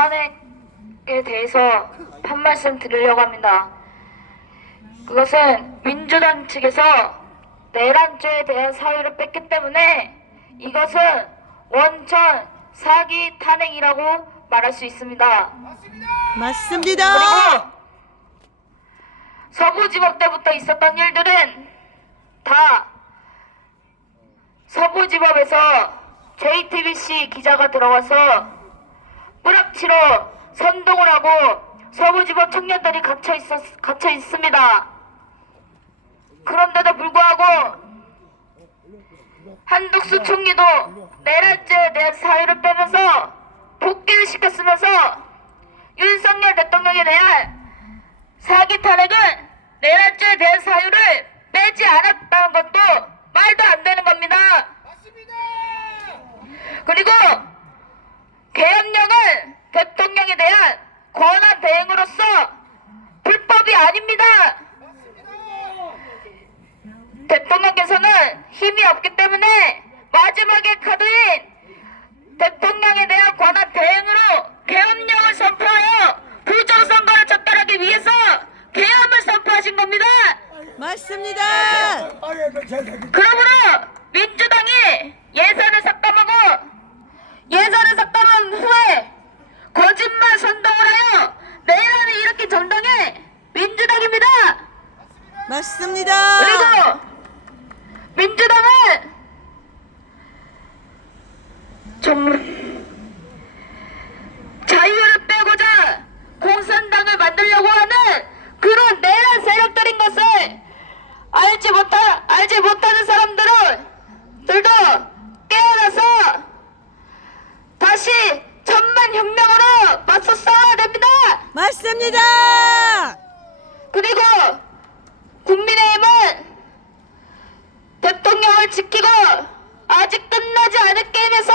탄핵에 대해서 한 말씀 드리려고 합니다. 그것은 민주당 측에서 내란죄에 대한 사유를 뺐기 때문에 이것은 원천 사기 탄핵이라고 말할 수 있습니다. 맞습니다. 그리고 서부지법 때부터 있었던 일들은 다 서부지법에서 JTBC 기자가 들어와서 뿌락치러 선동을 하고 서부지법 청년들이 갇혀 있습니다. 그런데도 불구하고 한덕수 총리도 내란죄에 대한 사유를 빼면서 복귀를 시켰으면서 윤석열 대통령에 대한 사기 탄핵은 내란죄에 대한 사유를 빼지 않았다는 것도 말도 안 되는 겁니다. 그리고 계엄령은 대통령에 대한 권한 대행으로서 불법이 아닙니다. 대통령께서는 힘이 없기 때문에 마지막의 카드인 대통령에 대한 권한 대행으로 계엄령을 선포하여 부정선거를 척결하기 위해서 계엄을 선포하신 겁니다. 맞습니다. 그러므로 민주당이 예산을 삭감하고 예산을 삭감한 후에 거짓말 선동을 하여 내란을 일으킨 정당이 민주당입니다. 맞습니다. 그리고 민주당은 정말 자유를 빼고자 공산당을 만들려고 하는 그런 내란 세력들인 것을 알지 못하는 사람들도 깨어나서 다시 천만혁명으로 맞서 싸워야 됩니다. 맞습니다. 그리고 국민의힘은 대통령을 지키고 아직 끝나지 않은 게임에서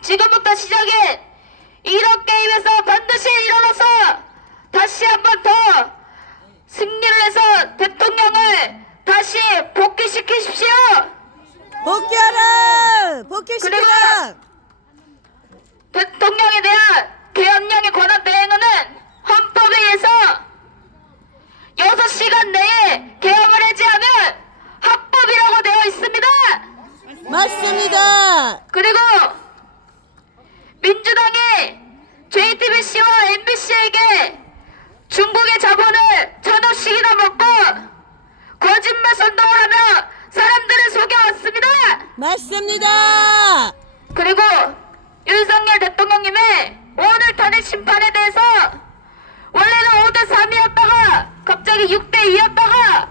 지금부터 시작해 이런 게임에서 반드시 일어나서 다시 한 번 더 승리를 해서 대통령을 다시 복귀시키십시오. 복귀하라. 복귀시키라. 대통령에 대한 계엄령의 권한 대행은 헌법에 의해서 6시간 내에 계엄을 해제하면 합법이라고 되어 있습니다. 맞습니다. 그리고 민주당이 JTBC와 MBC에게 중국의 자본을 1,000억씩이나 먹고 거짓말 선동을 하며 사람들을 속여왔습니다. 맞습니다. 그리고 윤석열 대통령님의 오늘 탄핵 심판에 대해서 원래는 5대3이었다가 갑자기 6대2였다가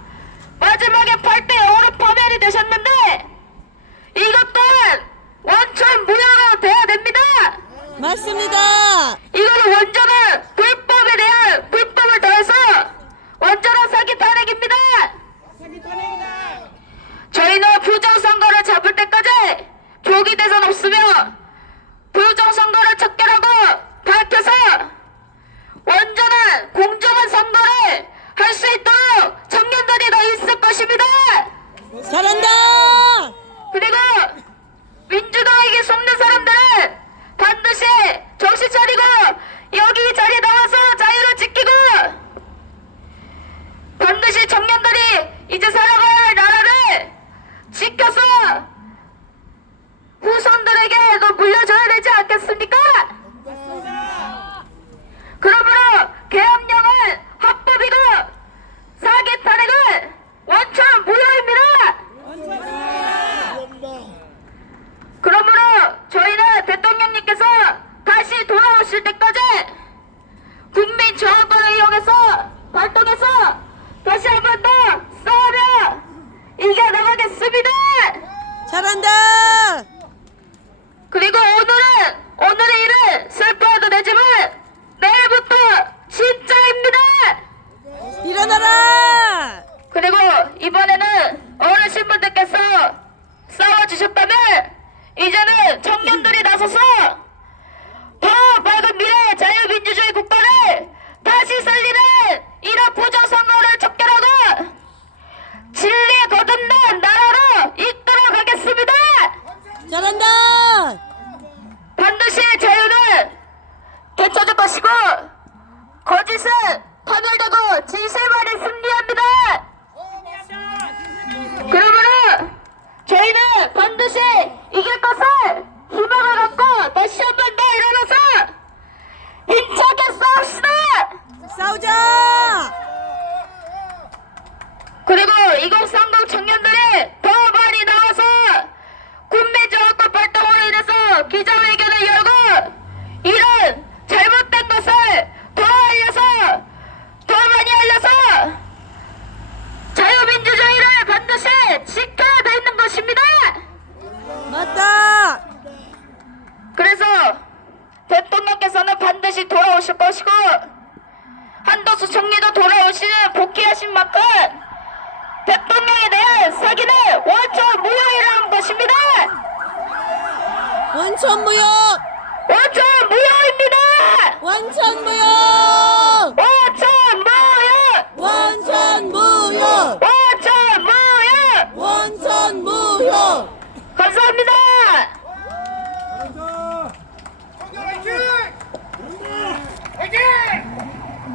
마지막에 8대0으로 파면이 되셨는데 이것 또한 원천 무효로 돼야 됩니다. 맞습니다. 이거는 완전한 불법에 대한 불법을 더해서 완전한 사기 탄핵입니다. 저희는 부정선거를 잡을 때까지 조기 대선 없으며 부정선거를 척결하고 밝혀서 완전한 공정한 선거를 할 수 있도록 청년들이 더 있을 것입니다. 잘한다. 그리고 민주당에게 속는 사람들은 반드시 정신 차리고 여기 자리에 나와서 자유를 지키고 반드시 청년들이 이제 살아가야 할 나라를 지켜서 후손들에게도 물려줘야 되지 않겠습니까? 그러므로 계엄령은 합법이고 사기 탄핵은 원천 무효입니다. 그러므로 저희는 대통령님께서 다시 돌아오실 때까지 국민 저항권을 이용해서 발동해서 다시 한 번 더 싸우며 이겨나가겠습니다. 잘한다. 그리고 오늘의 일은 슬퍼해도 되지만 내일부터 진짜입니다. 일어나라. 그리고 이번에는 어르신분들께서 싸워주셨다면 이제는 청년들이 나서서 더 밝은 미래 자유민주주의 국가를 다시 살리는 이런 부정선거를 척결하고 진리에 거듭난 나라로 이끌어 가겠습니다. 잘한다. 반드시 자유는 것은 파멸되고 진실만이 승리합니다. 그러므로 저희는 반드시 이길 것을 희망을 갖고 다시 한 번 더 일어나서 힘차게 싸웁시다. 싸우자! 그리고 2030 청년들이 더 많이 나와서 군민정권 발동으로 인해서 기자회견을 열고 이런 잘못된 것을 더 많이 알려서 자유민주주의를 반드시 지켜야 되는 것입니다. 맞다! 그래서 대통령께서는 반드시 돌아오실 것이고 한덕수 총리도 돌아오시는 복귀하신 만큼 대통령에 대한 사기는 원천 무효이라는 것입니다. 원천무효! 원천 무효입니다. 원천무효! 원천 무효. 원천무효! 원천 무효. 원천무효! 감사합니다.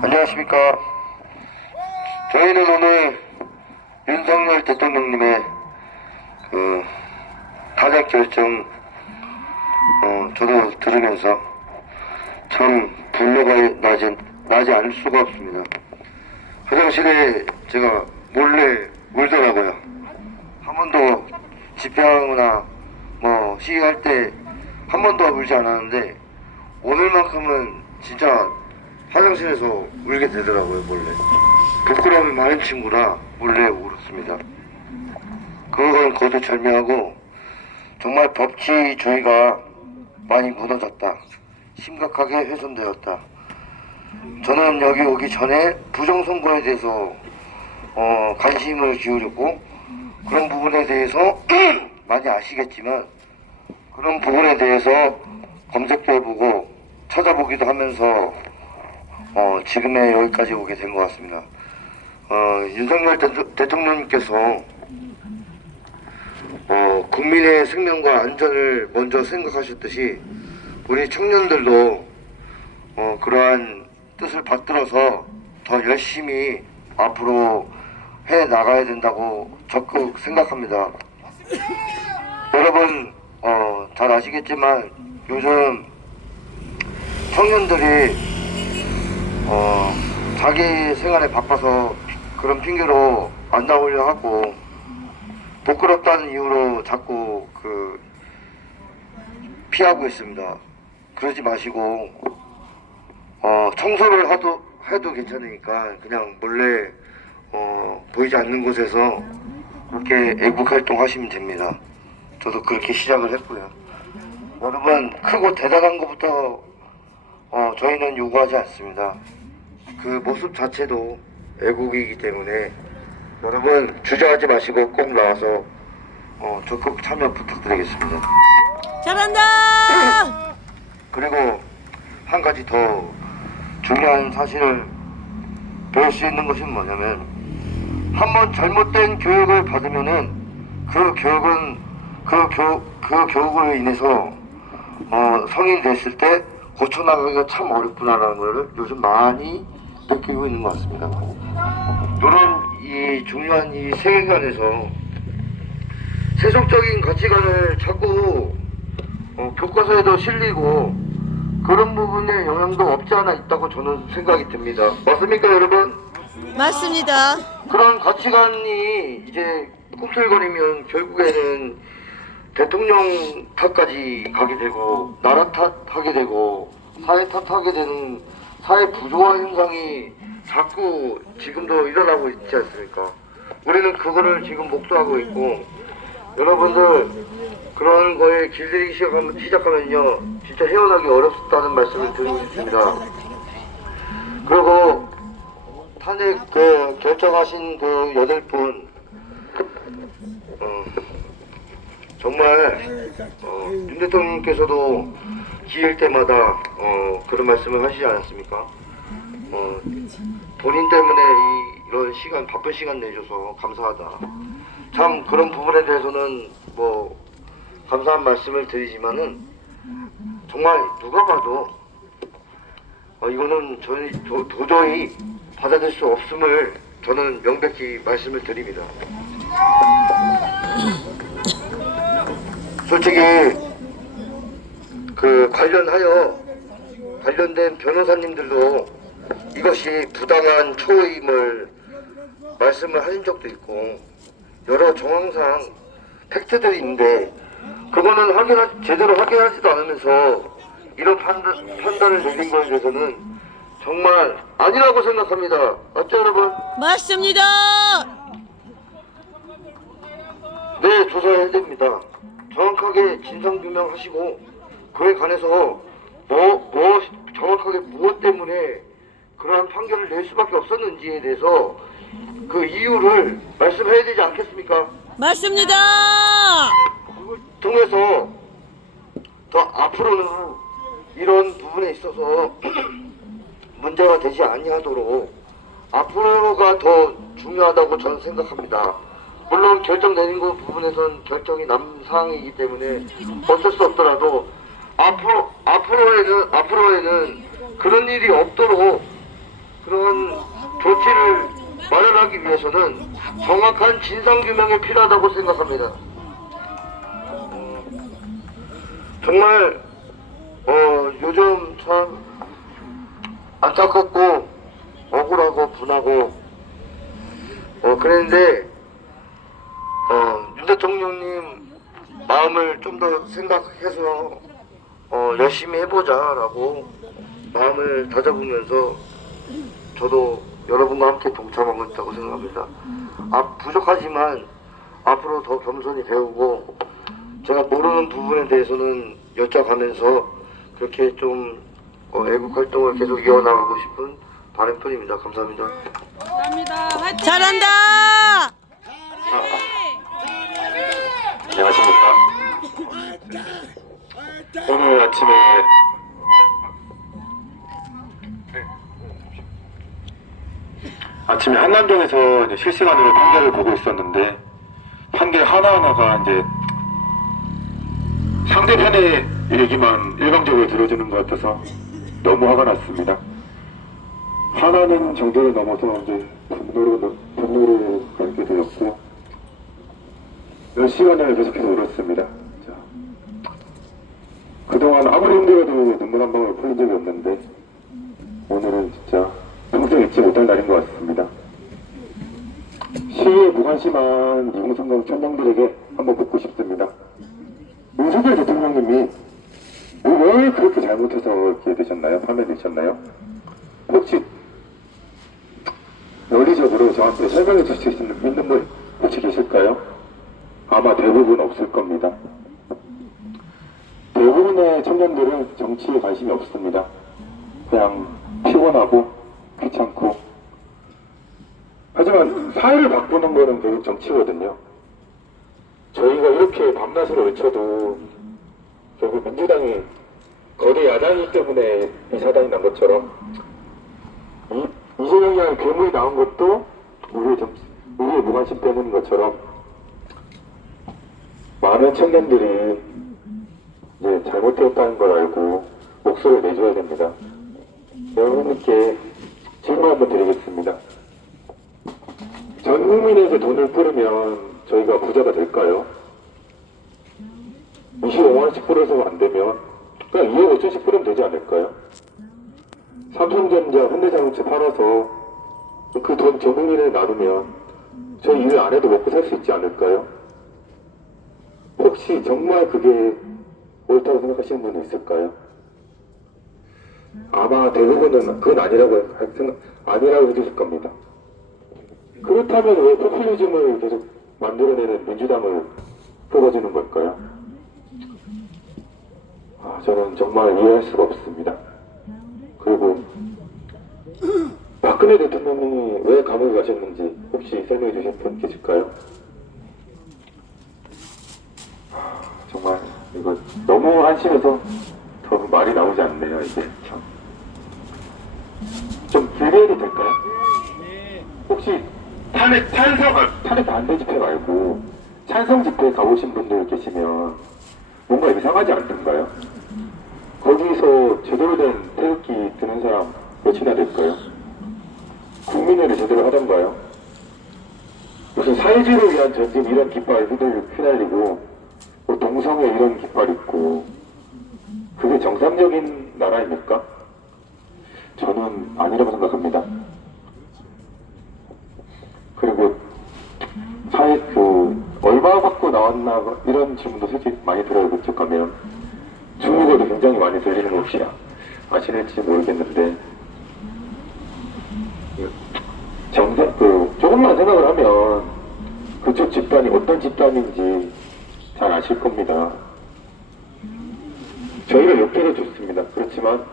안녕하십니까. 저희는 오늘 윤석열 대통령님의 그 타작 결정 저도 들으면서 참 분노가 나지 않을 수가 없습니다. 화장실에 제가 몰래 울더라고요. 한 번도 집회하거나 뭐 시위할 때 한 번도 울지 않았는데 오늘만큼은 진짜 화장실에서 울게 되더라고요. 몰래 부끄러움이 많은 친구라 몰래 울었습니다. 그건 거두절미하고 정말 법치주의가 많이 무너졌다, 심각하게 훼손되었다. 저는 여기 오기 전에 부정선거에 대해서 관심을 기울였고 그런 부분에 대해서 많이 아시겠지만 그런 부분에 대해서 검색도 해보고 찾아보기도 하면서 지금의 여기까지 오게 된 것 같습니다. 윤석열 대통령님께서 국민의 생명과 안전을 먼저 생각하셨듯이 우리 청년들도 그러한 뜻을 받들어서 더 열심히 앞으로 해 나가야 된다고 적극 생각합니다. 여러분 잘 아시겠지만 요즘 청년들이 자기 생활에 바빠서 그런 핑계로 안 나오려 하고 부끄럽다는 이유로 자꾸 피하고 있습니다. 그러지 마시고 청소를 해도 괜찮으니까 그냥 몰래 보이지 않는 곳에서 그렇게 애국 활동하시면 됩니다. 저도 그렇게 시작을 했고요. 여러분 크고 대단한 것부터 저희는 요구하지 않습니다. 그 모습 자체도 애국이기 때문에 여러분 주저하지 마시고 꼭 나와서 적극 참여 부탁드리겠습니다. 잘한다! 그리고 한 가지 더 중요한 사실을 배울 수 있는 것은 뭐냐면 한번 잘못된 교육을 받으면은 그 교육으로 인해서 성인이 됐을 때 고쳐나가기가 참 어렵구나라는 것을 요즘 많이 느끼고 있는 것 같습니다. 이런 이 중요한 이 세계관에서 세속적인 가치관을 자꾸 교과서에도 실리고 그런 부분에 영향도 없지 않아 있다고 저는 생각이 듭니다. 맞습니까 여러분? 맞습니다. 그런 가치관이 이제 꿈틀거리면 결국에는 대통령 탓까지 가게 되고 나라 탓하게 되고 사회 탓하게 되는 사회 부조화 현상이 자꾸 지금도 일어나고 있지 않습니까? 우리는 그거를 지금 목도하고 있고 여러분들 그런 거에 길들이기 시작하면요 진짜 헤어나기 어렵다는 말씀을 드리고 싶습니다. 그리고 탄핵 결정하신 그 8분 정말 윤 대통령께서도 기일 때마다 그런 말씀을 하시지 않았습니까? 본인 때문에 이런 시간 바쁜 시간 내줘서 감사하다. 참 그런 부분에 대해서는 뭐 감사한 말씀을 드리지만은 정말 누가 봐도 이거는 저는 도저히 받아들일 수 없음을 저는 명백히 말씀을 드립니다. 솔직히 관련된 변호사님들도 이것이 부당한 초임을 말씀을 하신 적도 있고 여러 정황상 팩트들이 있는데 그거는 제대로 확인하지도 않으면서 이런 판단을 내린 거에 대해서는 정말 아니라고 생각합니다. 맞죠, 여러분? 맞습니다. 네, 조사해야 됩니다. 정확하게 진상규명하시고 그에 관해서 정확하게 무엇 때문에 그러한 판결을 낼 수밖에 없었는지에 대해서 그 이유를 말씀해야 되지 않겠습니까? 맞습니다. 그걸 통해서 더 앞으로는 이런 부분에 있어서 문제가 되지 아니하도록 앞으로가 더 중요하다고 저는 생각합니다. 물론 결정 내린 그 부분에선 결정이 남 사항이기 때문에 어쩔 수 없더라도 앞으로에는 그런 일이 없도록 그런 조치를 마련하기 위해서는 정확한 진상규명이 필요하다고 생각합니다. 정말 요즘 참 안타깝고 억울하고 분하고 그랬는데 윤 대통령님 마음을 좀 더 생각해서 열심히 해보자라고 마음을 다잡으면서 저도 여러분과 함께 동참하고 있다고 생각합니다. 부족하지만 앞으로 더 겸손히 배우고 제가 모르는 부분에 대해서는 여쭤가면서 그렇게 좀 애국 활동을 계속 이어나가고 싶은 바람뿐입니다. 감사합니다. 잘한다. 안녕하십니까. 오늘 아침에 한남동에서 이제 실시간으로 판결을 보고 있었는데 판결 하나하나가 이제 상대편의 얘기만 일방적으로 들어주는 것 같아서 너무 화가 났습니다. 화나는 정도를 넘어서 이제 분노로 가게 되었고 몇 시간을 계속해서 울었습니다. 자, 그동안 아무리 힘들어도 눈물 한 방울 풀린 적이 없는데 오늘은 진짜 평생 잊지 못할 날인 것 같습니다. 시위에 무관심한 이공성공 천명들에게 한번 묻고 싶습니다. 윤석열 대통령님이 뭘 그렇게 잘못해서 이렇게 되셨나요? 파면되셨나요? 혹시 논리적으로 저한테 설명해 주실 수 있는 분 혹시 계실까요? 아마 대부분 없을 겁니다. 대부분의 청년들은 정치에 관심이 없습니다. 그냥 피곤하고 귀찮고. 하지만 사회를 바꾸는 거는 결국 정치거든요. 저희가 이렇게 밤낮을 외쳐도 결국 민주당이 거대 야당이기 때문에 이 사단이 난 것처럼 이재명이라는 괴물이 나온 것도 우리의 무관심 때문인 것처럼 많은 청년들이 이제 잘못되었다는 걸 알고 목소리를 내줘야 됩니다. 여러분께 질문 한번 드리겠습니다. 전 국민에게 돈을 뿌리면 저희가 부자가 될까요? 25만원씩 뿌려서 안 되면 그냥 2억 5천씩 뿌리면 되지 않을까요? 삼성전자, 현대자동차 팔아서 그 돈 전 국민에 나누면 저희 일 안 해도 먹고 살 수 있지 않을까요? 혹시 정말 그게 옳다고 생각하시는 분이 있을까요? 아마 대부분은 그건 아니라고 해주실 겁니다. 그렇다면 왜 포퓰리즘을 계속 만들어내는 민주당을 뽑아주는 걸까요? 저는 정말 이해할 수가 없습니다. 그리고 박근혜 대통령이 왜 감옥에 가셨는지 혹시 설명해 주실 분 계실까요? 정말 이거 너무 한심해서 더 말이 나오지 않네요. 이게 좀 길게 해도 될까요? 혹시 탄핵 반대 집회 말고 찬성 집회 가보신 분들 계시면 뭔가 이상하지 않던가요? 거기서 제대로 된 태극기 드는 사람 몇이나 될까요? 국민회를 제대로 하던가요? 무슨 사회주의를 위한 전쟁 이런 깃발 휘날리고 뭐 동성애 이런 깃발 있고 그게 정상적인 나라입니까? 저는 아니라고 생각합니다. 그리고 얼마 받고 나왔나 이런 질문도 솔직히 많이 들어요. 그쪽 가면 중국어도 굉장히 많이 들리는 곳이 아시는지 모르겠는데 조금만 생각을 하면 그쪽 집단이 어떤 집단인지 잘 아실 겁니다. 저희가 욕해도 좋습니다. 그렇지만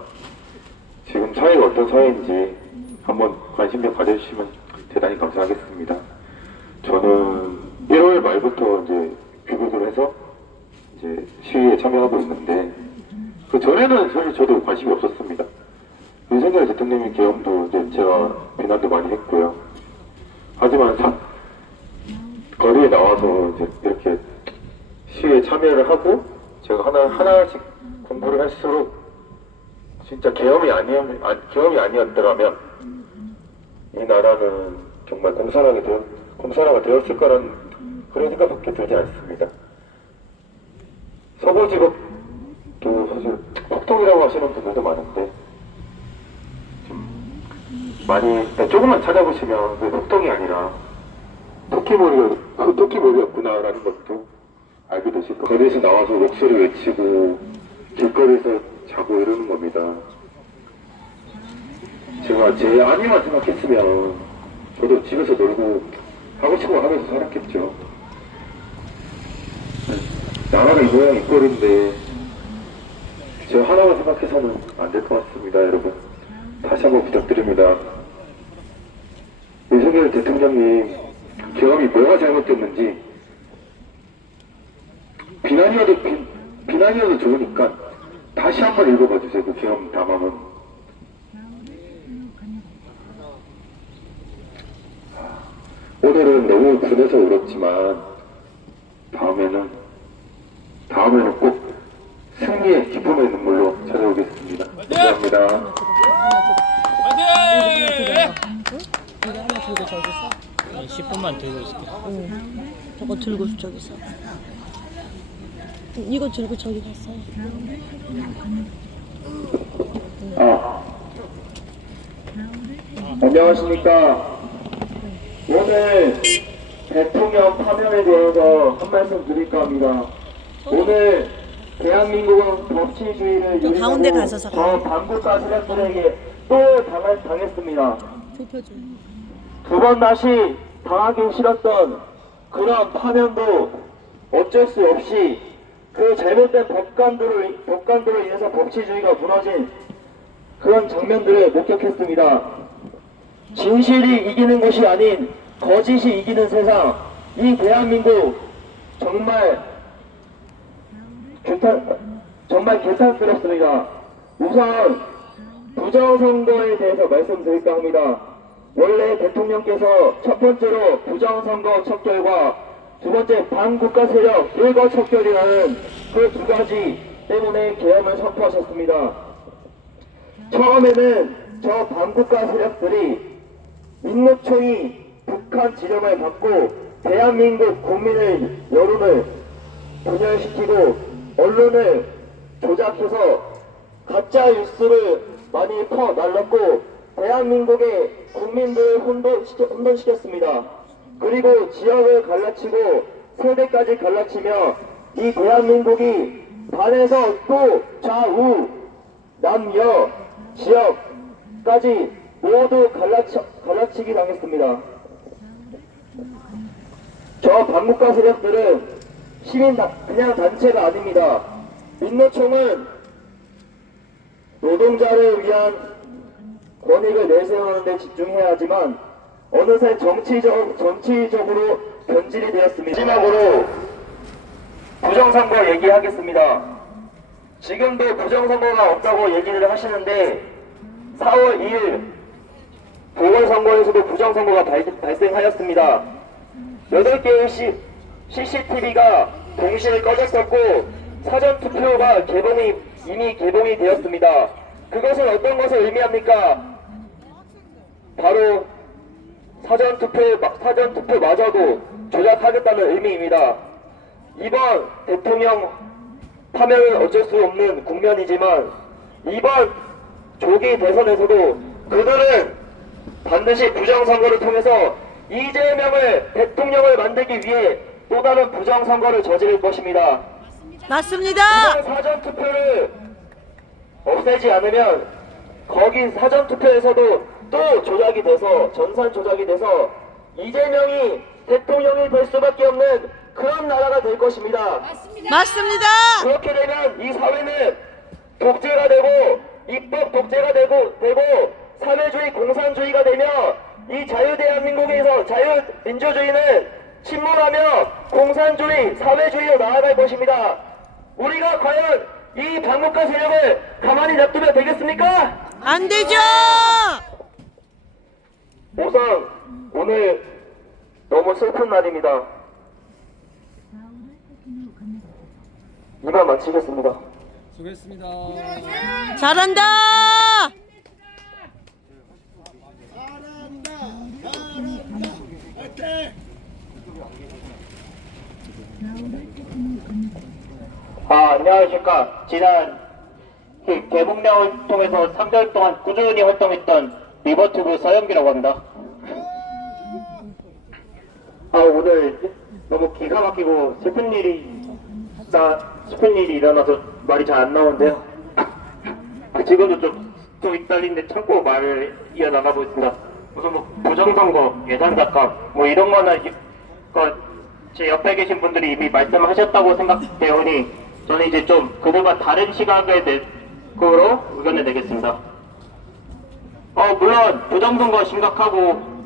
지금 사회가 어떤 사회인지 한번 관심 좀 가져주시면 대단히 감사하겠습니다. 저는 1월 말부터 이제 귀국을 해서 이제 시위에 참여하고 있는데 그 전에는 사실 저도 관심이 없었습니다. 윤석열 대통령의 계엄도 이제 제가 비난도 많이 했고요. 하지만 거리에 나와서 이제 이렇게 시위에 참여를 하고 제가 하나씩 공부를 할수록 진짜 계엄이 아니었더라면 이 나라는 정말 공산화가 되었을 거라는 그런 생각밖에 들지 않습니다. 서부지법도 사실 폭동이라고 하시는 분들도 많은데 조금만 찾아보시면 그 폭동이 아니라 토끼몰이였구나라는 것도 알게 되실 거예요. 거리에서 나와서 목소리 외치고 길거리에서 자고 이러는 겁니다. 제가 제 아니만 생각했으면 저도 집에서 놀고 하고 싶은 거 하면서 살았겠죠. 나라가 이 모양 이 꼴인데 저 하나만 생각해서는 안 될 것 같습니다. 여러분 다시 한번 부탁드립니다. 윤석열 대통령님 계엄이 뭐가 잘못됐는지 비난이어도 좋으니까 다시 한번 읽어봐 주세요. 그 계엄 담화문. 오늘은 너무 분해서 울었지만 다음에는 꼭 승리의 기쁨의 눈물로 찾아오겠습니다. 감사합니다. 이거 하나 들고 저기 서. 10분만 들고 있을게. 저거 들고 저기 서. 이거 들고 저기 갔어. 안녕하십니까. 오늘 대통령 파면에 대해서 한 말씀 드릴까 합니다. 오늘 대한민국은 법치주의를 또 가운데 유리하고 가서 저 반국가 세력들에게 또 당했습니다. 두 번 다시 당하기 싫었던 그런 파면도 어쩔 수 없이 그 잘못된 법관들로 인해서 법치주의가 무너진 그런 장면들을 목격했습니다. 진실이 이기는 것이 아닌 거짓이 이기는 세상, 이 대한민국 정말 개탄스럽습니다. 우선 부정선거에 대해서 말씀드릴까 합니다. 원래 대통령께서 첫 번째로 부정선거 척결과 두 번째 반국가 세력 일거 척결이라는 그 두 가지 때문에 계엄을 선포하셨습니다. 처음에는 저 반국가 세력들이 민노총이 북한 지령을 받고 대한민국 국민의 여론을 분열시키고 언론을 조작해서 가짜 뉴스를 많이 퍼날렸고 대한민국의 국민들을 혼돈시켰습니다. 그리고 지역을 갈라치고 세대까지 갈라치며 이 대한민국이 반에서 또 좌우 남여 지역까지 모두 갈라치기 당했습니다. 저 반국가 세력들은 그냥 단체가 아닙니다. 민노총은 노동자를 위한 권익을 내세우는 데 집중해야 하지만 어느새 정치적으로 변질이 되었습니다. 마지막으로 부정선거 얘기하겠습니다. 지금도 부정선거가 없다고 얘기를 하시는데 4월 2일 보궐선거에서도 부정선거가 발생하였습니다. 8개의 CCTV가 동시에 꺼졌었고 사전투표가 개봉이 이미 개봉이 되었습니다. 그것은 어떤 것을 의미합니까? 바로 사전투표마저도 조작하겠다는 의미입니다. 이번 대통령 파면은 어쩔 수 없는 국면이지만 이번 조기 대선에서도 그들은 반드시 부정선거를 통해서 이재명을 대통령을 만들기 위해 또 다른 부정선거를 저지를 것입니다. 맞습니다. 이번 사전투표를 없애지 않으면 거기 사전투표에서도 또 조작이 돼서 전산 조작이 돼서 이재명이 대통령이 될 수밖에 없는 그런 나라가 될 것입니다. 맞습니다. 그렇게 되면 이 사회는 독재가 되고 입법 독재가 되고 사회주의 공산주의가 되며 이 자유대한민국에서 자유민주주의는 침몰하며 공산주의 사회주의로 나아갈 것입니다. 우리가 과연 이 반국가 세력을 가만히 놔두면 되겠습니까? 안 되죠. 우선 오늘 너무 슬픈 날입니다. 이만 마치겠습니다. 잘한다. 안녕하십니까. 지난 개봉량을 통해서 3개월 동안 꾸준히 활동했던 리버튜브 서영기라고 합니다. 오늘 너무 기가 막히고 슬픈 일이 일어나서 말이 잘 안 나오는데요. 지금도 좀 잇달리는데 참고 말을 이어나가보겠습니다. 우선 부정선거, 예산작감 이런 거는 제 옆에 계신 분들이 이미 말씀하셨다고 생각되오니 저는 이제 좀 그들과 다른 시각으로 의견을 내겠습니다. 물론 부정선거 심각하고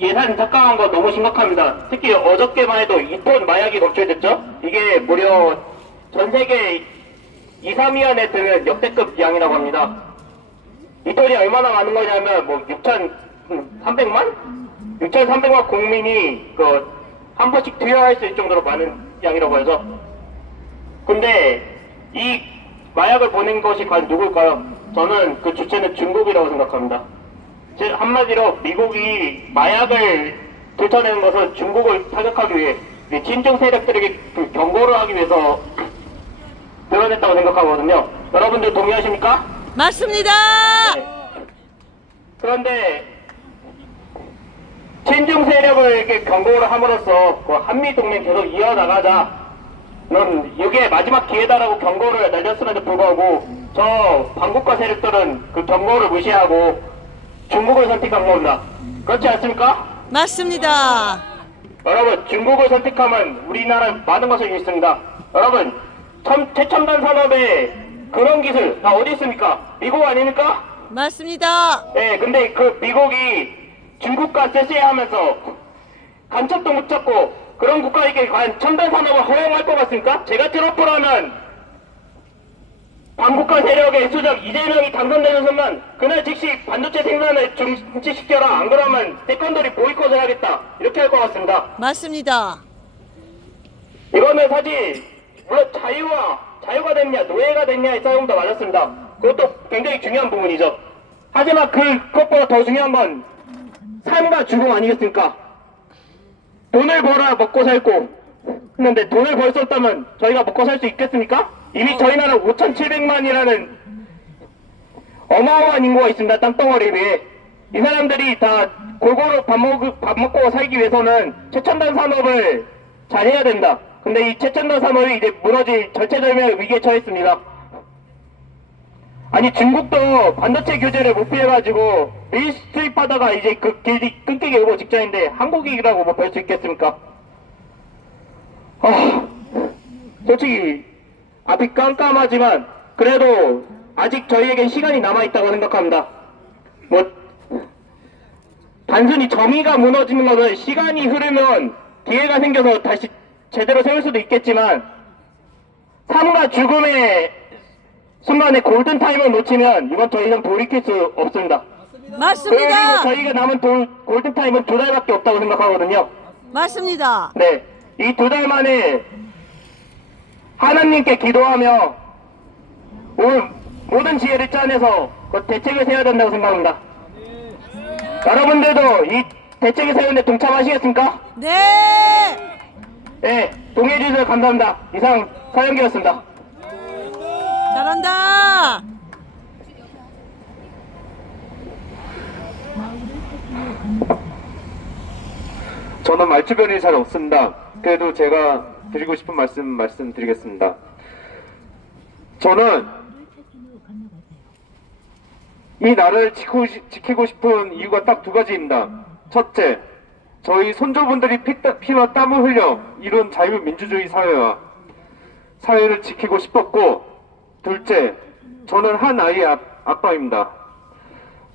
예산 삭감한 거 너무 심각합니다. 특히 어저께만 해도 2톤 마약이 검출됐죠? 이게 무려 전 세계 2, 3위 안에 드는 역대급 양이라고 합니다. 2톤이 얼마나 많은 거냐면 6,300만? 6,300만 국민이 한 번씩 투여할 수 있을 정도로 많은 양이라고 해서. 근데 이 마약을 보낸 것이 과연 누굴까요? 저는 그 주체는 중국이라고 생각합니다. 즉 한마디로 미국이 마약을 들춰내는 것은 중국을 타격하기 위해 친중 세력들에게 경고를 하기 위해서 드러냈다고 생각하거든요. 여러분들 동의하십니까? 맞습니다. 그런데 친중 세력에게 경고를 함으로써 한미 동맹 계속 이어나가자. 이게 마지막 기회다라고 경고를 날렸음에도 불구하고 저 반국가 세력들은 그 경고를 무시하고 중국을 선택한 겁니다. 그렇지 않습니까? 맞습니다. 여러분, 중국을 선택하면 우리나라 많은 것을 잃습니다. 여러분, 최첨단 산업의 그런 기술 다 어디 있습니까? 미국 아닙니까? 맞습니다. 네, 근데 그 미국이 중국과 쎄쎄하면서 간첩도 못 잡고 그런 국가에게 과연 첨단 산업을 허용할 것 같습니까? 제가 트럼프라면 반국가 세력의 수장 이재명이 당선되는 순간 그날 즉시 반도체 생산을 중지시켜라. 안 그러면 태권도리 보이콧을 하겠다. 이렇게 할 것 같습니다. 맞습니다. 이거는 사실 물론 자유가 됐냐 노예가 됐냐의 싸움도 맞았습니다. 그것도 굉장히 중요한 부분이죠. 하지만 그것보다 더 중요한 건 삶과 죽음 아니겠습니까? 돈을 벌어야 먹고 살고 했는데 돈을 벌 수 없다면 저희가 먹고 살 수 있겠습니까? 이미 저희 나라 5,700만이라는 어마어마한 인구가 있습니다. 땅덩어리 위에. 이 사람들이 다 골고루 밥 먹고 살기 위해서는 최첨단 산업을 잘 해야 된다. 근데 이 최첨단 산업이 이제 무너질 절체절명의 위기에 처했습니다. 아니 중국도 반도체 규제를 못 피해가지고 밀수입하다가 이제 그 길이 끊기기 일보 직전인데 한국이라고 뭐 별 수 있겠습니까? 솔직히 앞이 깜깜하지만 그래도 아직 저희에겐 시간이 남아있다고 생각합니다. 단순히 정의가 무너지는 것은 시간이 흐르면 기회가 생겨서 다시 제대로 세울 수도 있겠지만 삶과 죽음의 순간에 골든타임을 놓치면 이건 더 이상 돌이킬 수 없습니다. 맞습니다. 그리고 저희가 남은 골든타임은 2달밖에 없다고 생각하거든요. 맞습니다. 네, 이 2달 만에 하나님께 기도하며 모든 지혜를 짜내서 그 대책을 세워야 된다고 생각합니다. 여러분들도 이 대책을 세우는데 동참하시겠습니까? 네. 네, 동의해주셔서 감사합니다. 이상 서영기였습니다. 잘한다. 저는 말주변이 잘 없습니다. 그래도 제가 드리고 싶은 말씀드리겠습니다. 저는 이 나라를 지키고 싶은 이유가 딱 두 가지입니다. 첫째, 저희 손조분들이 피와 땀을 흘려 이룬 자유민주주의 사회를 지키고 싶었고, 둘째, 저는 한 아이의 아빠입니다.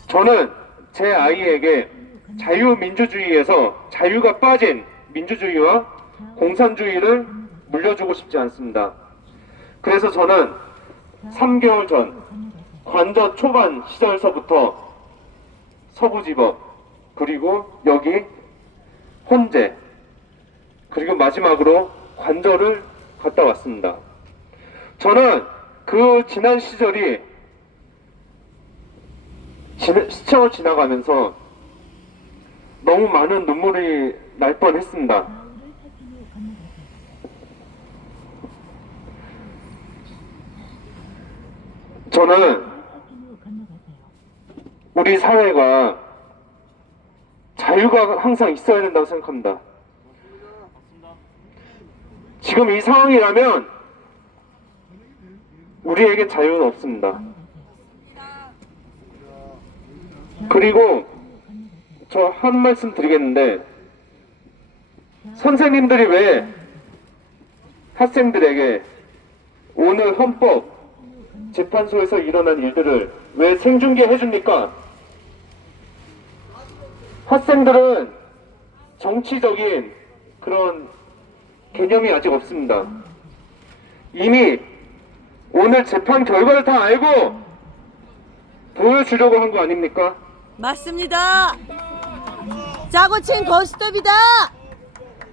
저는 제 아이에게 자유민주주의에서 자유가 빠진 민주주의와 공산주의를 물려주고 싶지 않습니다. 그래서 저는 3개월 전 관저 초반 시절서부터 서부지법, 그리고 여기 헌재, 그리고 마지막으로 관저를 갔다 왔습니다. 저는 그 지난 시절이 스쳐 지나가면서 너무 많은 눈물이 날 뻔했습니다. 저는 우리 사회가 자유가 항상 있어야 된다고 생각합니다. 지금 이 상황이라면 우리에게 자유는 없습니다. 그리고 저 한 말씀 드리겠는데, 선생님들이 왜 학생들에게 오늘 헌법 재판소에서 일어난 일들을 왜 생중계해 줍니까? 학생들은 정치적인 그런 개념이 아직 없습니다. 이미 오늘 재판 결과를 다 알고 보여주려고 한 거 아닙니까? 맞습니다. 짜고 친 고스톱이다.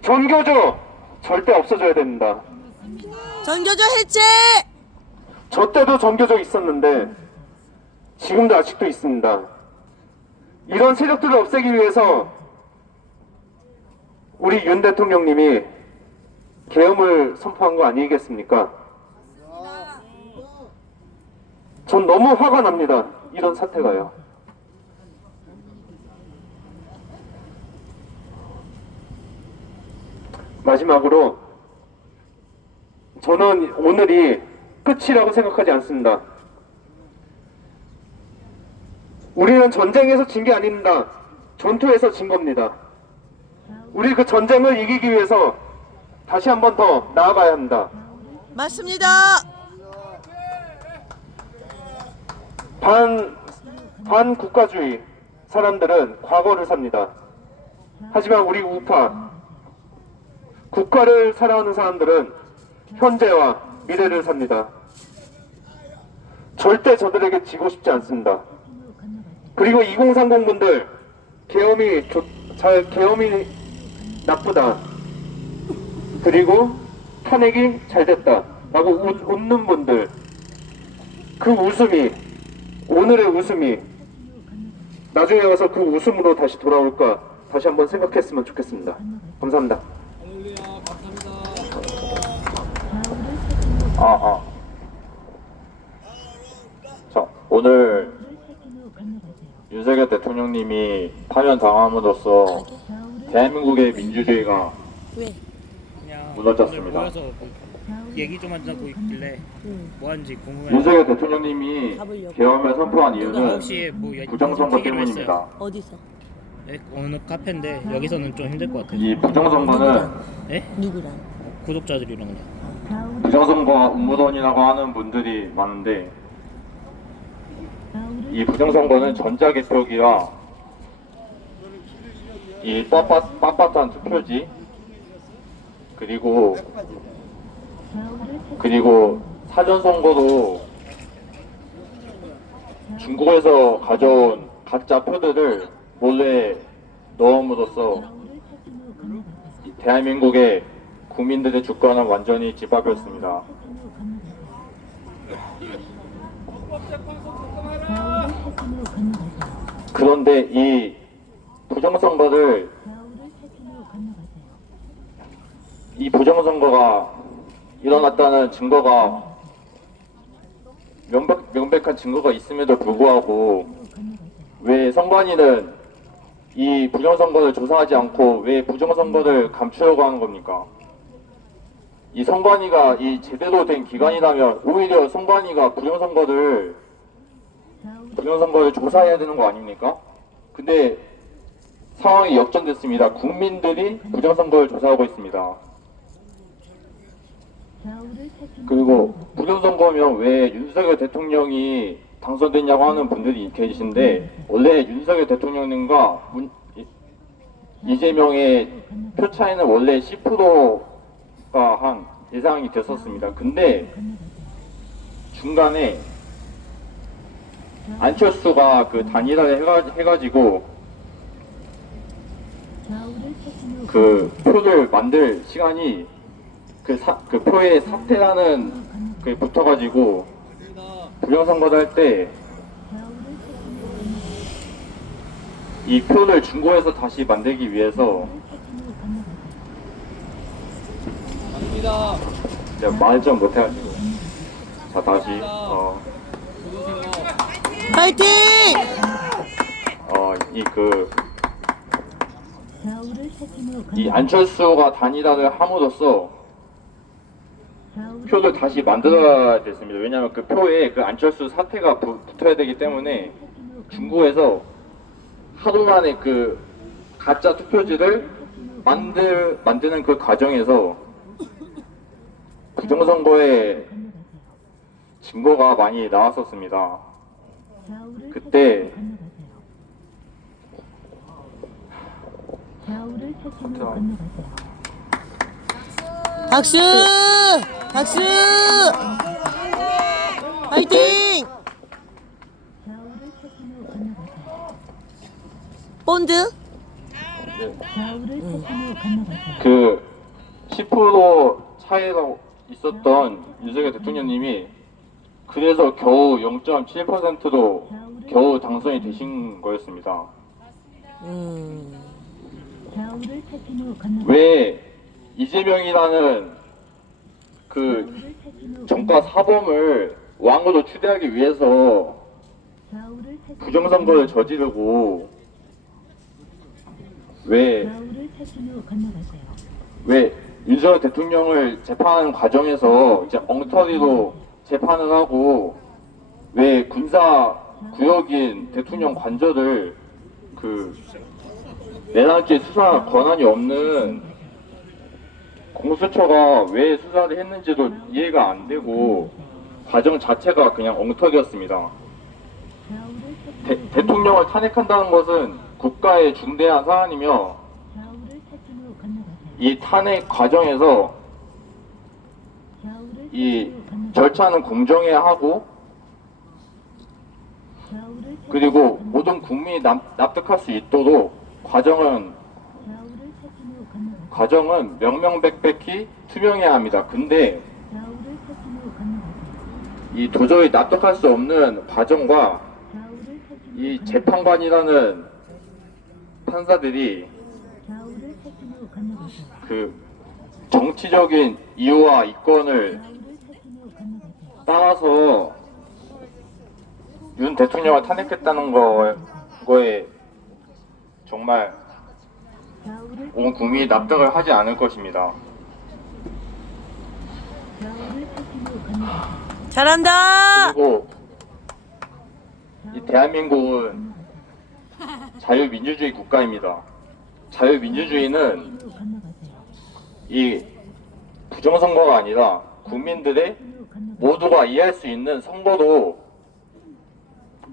전교조 절대 없어져야 됩니다. 전교조 해체. 저 때도 전교조 있었는데 지금도 아직도 있습니다. 이런 세력들을 없애기 위해서 우리 윤 대통령님이 계엄을 선포한 거 아니겠습니까? 전 너무 화가 납니다. 이런 사태가요. 마지막으로 저는 오늘이 끝이라고 생각하지 않습니다. 우리는 전쟁에서 진 게 아닙니다. 전투에서 진 겁니다. 우리 그 전쟁을 이기기 위해서 다시 한 번 더 나아가야 합니다. 맞습니다. 반국가주의 사람들은 과거를 삽니다. 하지만 우리 우파 국가를 사랑하는 사람들은 현재와 미래를 삽니다. 절대 저들에게 지고 싶지 않습니다. 그리고 2030분들 계엄이 나쁘다, 그리고 탄핵이 잘 됐다 라고 웃는 분들, 그 웃음이, 오늘의 웃음이 나중에 가서 그 웃음으로 다시 돌아올까 다시 한번 생각했으면 좋겠습니다. 감사합니다. 자, 오늘 윤석열 대통령님이 파면당함으로써 대한민국의 민주주의가 왜? 무너졌습니다. 모여서 얘기 좀 하자고 있길래 뭐 하는지 궁금해요. 윤석열 대통령님이 가보려고. 계엄을 선포한 이유는 9시에 뭐 부정선거 얘기를 했어요. 때문입니다. 어디서? 네, 어느 카페인데 여기서는 좀 힘들 것 같아요. 이 부정선거는 네? 누구랑? 구독자들이랑 그냥. 부정선거 음모론이라고 하는 분들이 많은데, 이 부정선거는 전자개표기와 이 빳빳한 투표지, 그리고 사전선거도 중국에서 가져온 가짜 표들을 몰래 넣음으로써 대한민국의 국민들의 주권은 완전히 짓밟혔습니다. 그런데 이 부정선거를 이 부정선거가 일어났다는 증거가 명백한 증거가 있음에도 불구하고 왜 선관위는 이 부정선거를 조사하지 않고 왜 부정선거를 감추려고 하는 겁니까? 이 선관위가 이 제대로 된 기관이라면 오히려 선관위가 부정선거를 조사해야 되는 거 아닙니까? 근데 상황이 역전됐습니다. 국민들이 부정선거를 조사하고 있습니다. 그리고 부정선거면 왜 윤석열 대통령이 당선됐냐고 하는 분들이 계신데, 원래 윤석열 대통령님과 이재명의 표 차이는 원래 10%가 한 예상이 됐었습니다. 근데 중간에 안철수가 그 단일화를 해가지고 그 표를 만들 시간이 그 표의 사태라는 그 붙어가지고 부정선거를 할 때 이 표를 중고해서 다시 만들기 위해서 제가 말 좀 못해가지고 자 다시 파이팅! 이 안철수가 단일화를 함으로써 표를 다시 만들어야 됐습니다. 왜냐하면 그 표에 그 안철수 사태가 붙어야 되기 때문에 중국에서 하루 만에 그 가짜 투표지를 만드는 그 과정에서 부정선거의 증거가 많이 나왔었습니다. 그때 박수! 박수! 파이팅! 본드? 그 10% 차이가 있었던 윤석열 대통령님이 그래서 겨우 0.7%로 겨우 당선이 되신 거였습니다. 왜 이재명이라는 그 정가 사범을 왕으로 추대하기 위해서 부정선거를 저지르고 왜 윤석열 대통령을 재판하는 과정에서 이제 엉터리로 재판을 하고 왜 군사 구역인 대통령 관저를 그 내란죄 수사 권한이 없는 공수처가 왜 수사를 했는지도 이해가 안 되고 과정 자체가 그냥 엉터리였습니다. 대통령을 탄핵한다는 것은 국가의 중대한 사안이며 이 탄핵 과정에서 이 절차는 공정해야 하고 그리고 모든 국민이 납득할 수 있도록 과정은 명명백백히 투명해야 합니다. 근데 이 도저히 납득할 수 없는 과정과 이 재판관이라는 판사들이 그 정치적인 이유와 이권을 따라서 윤 대통령을 탄핵했다는 거에 정말 온 국민이 납득을 하지 않을 것입니다. 잘한다! 그리고 이 대한민국은 자유민주주의 국가입니다. 자유민주주의는 이 부정선거가 아니라 국민들의 모두가 이해할 수 있는 선거로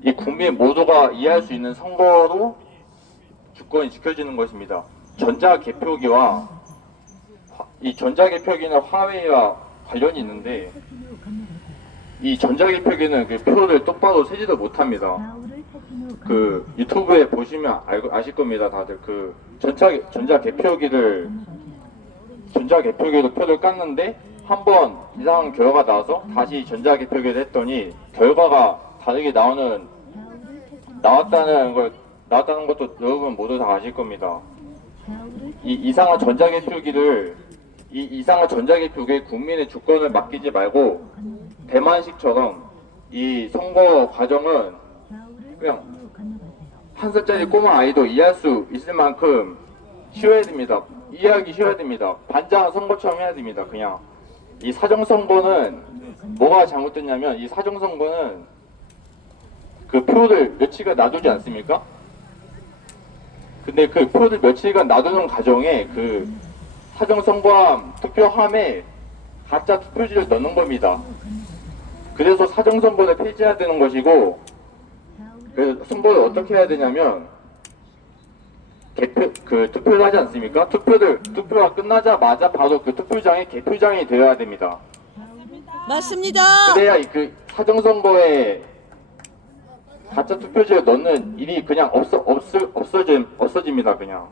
이 국민 모두가 이해할 수 있는 선거로 주권이 지켜지는 것입니다. 전자개표기와 이 전자개표기는 화웨이와 관련이 있는데 이 전자개표기는 그 표를 똑바로 세지도 못합니다. 그 유튜브에 보시면 아실 겁니다. 다들 그 전자개표기로 표를 깠는데 한 번 이상한 결과가 나와서 다시 전자개표기를 했더니 결과가 다르게 나왔다는 것도 여러분 모두 다 아실 겁니다. 이 이상한 전자개표기에 국민의 주권을 맡기지 말고 대만식처럼 이 선거 과정은 그냥 한 살짜리 꼬마 아이도 이해할 수 있을 만큼 쉬워야 됩니다. 이해하기 쉬워야 됩니다. 반장한 선거처럼 해야 됩니다. 그냥 이 사정선거는 뭐가 잘못됐냐면 이 사정선거는 그 표를 며칠간 놔두지 않습니까? 근데 그 표를 며칠간 놔두는 과정에 그 사정선거함 투표함에 가짜 투표지를 넣는 겁니다. 그래서 사정선거를 폐지해야 되는 것이고, 그래서 선거를 어떻게 해야 되냐면 투표를 하지 않습니까? 투표가 끝나자마자 바로 그 투표장에 개표장이 되어야 됩니다. 맞습니다. 그래야 그 사정선거에 가짜 투표지를 넣는 일이 그냥 없어집니다. 그냥.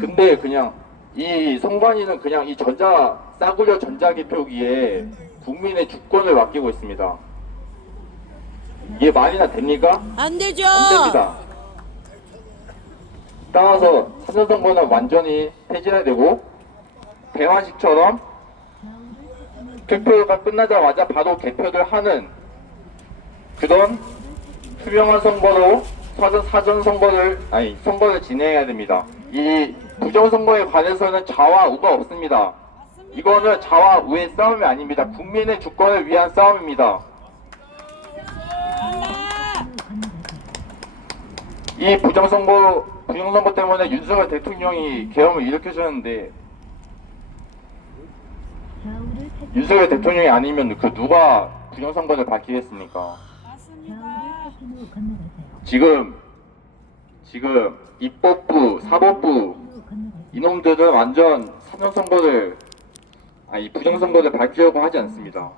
근데 그냥 이 선관위는 그냥 이 싸구려 전자개표기에 국민의 주권을 맡기고 있습니다. 이게 말이나 됩니까? 안 되죠. 안 됩니다. 따라서 사전선거는 완전히 폐지해야 되고, 대만식처럼 투표가 끝나자마자 바로 개표를 하는 그런 투명한 선거로 선거를 진행해야 됩니다. 이 부정선거에 관해서는 좌와 우가 없습니다. 이거는 좌와 우의 싸움이 아닙니다. 국민의 주권을 위한 싸움입니다. 이 부정선거 때문에 윤석열 대통령이 계엄을 일으켜주는데, 윤석열 대통령이 아니면 그 누가 부정선거를 밝히겠습니까? 지금 입법부, 사법부 이놈들은 완전 부정선거를 밝히려고 하지 않습니다.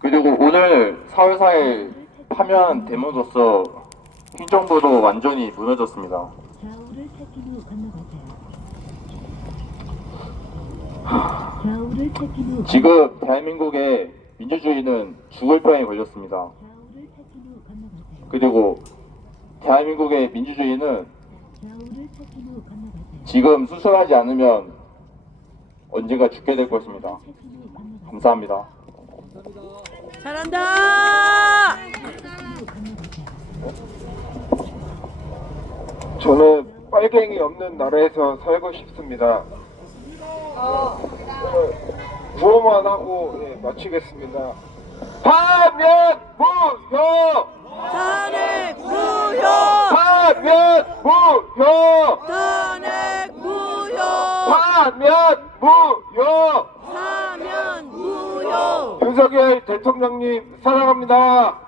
그리고 오늘 4월 4일 파면됨으로써 행정부도 완전히 무너졌습니다. 지금 대한민국의 민주주의는 죽을 병에 걸렸습니다. 그리고 대한민국의 민주주의는 지금 수술하지 않으면 언젠가 죽게 될 것입니다. 감사합니다. 잘한다. 저는 빨갱이 없는 나라에서 살고 싶습니다. 구호만 하고 마치겠습니다. 파면 무효! 탄핵 무효. 파면 무효! 탄핵 무효. 파면 무효! 사면 무효. 윤석열 대통령님 사랑합니다.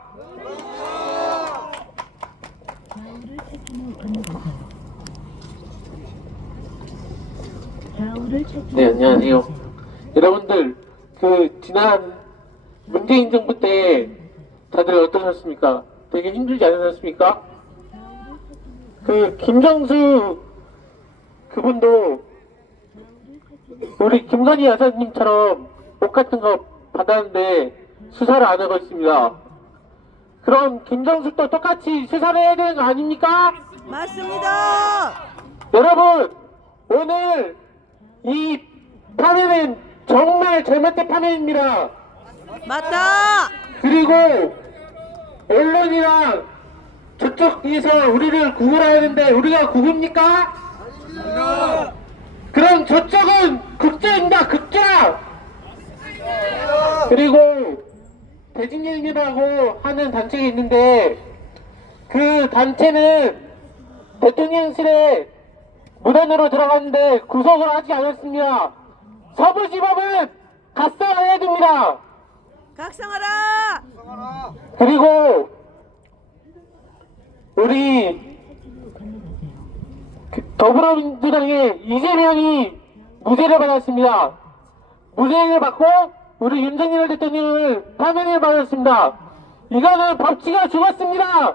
네, 안녕하세요. 여러분들, 지난 문재인 정부 때 다들 어떠셨습니까? 되게 힘들지 않으셨습니까? 김정수 그분도 우리 김건희 여사님처럼 복 같은 거 받았는데 수사를 안 하고 있습니다. 그럼 김정수도 똑같이 수사를 해야 되는 거 아닙니까? 맞습니다. 여러분, 오늘 이 파면은 정말 잘못된 파면입니다. 맞다. 그리고 언론이랑 저쪽에서 우리를 구구라 하는데 우리가 구굽니까? 그럼 저쪽은 극자입니다. 극자. 그리고 대진영이라고 하는 단체가 있는데 그 단체는 대통령실에 무단으로 들어갔는데 구속을 하지 않았습니다. 서부지법은 각성해야 됩니다. 각성하라. 그리고 우리 더불어민주당의 이재명이 무죄를 받았습니다. 무죄를 받고 우리 윤석열 대통령을 파면을 받았습니다. 이거는 법치가 죽었습니다.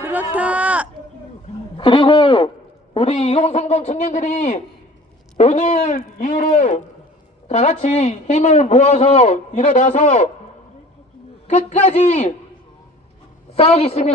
그렇다. 그리고 우리 2030 청년들이 오늘 이후로 다 같이 힘을 모아서 일어나서 끝까지 싸우겠습니다.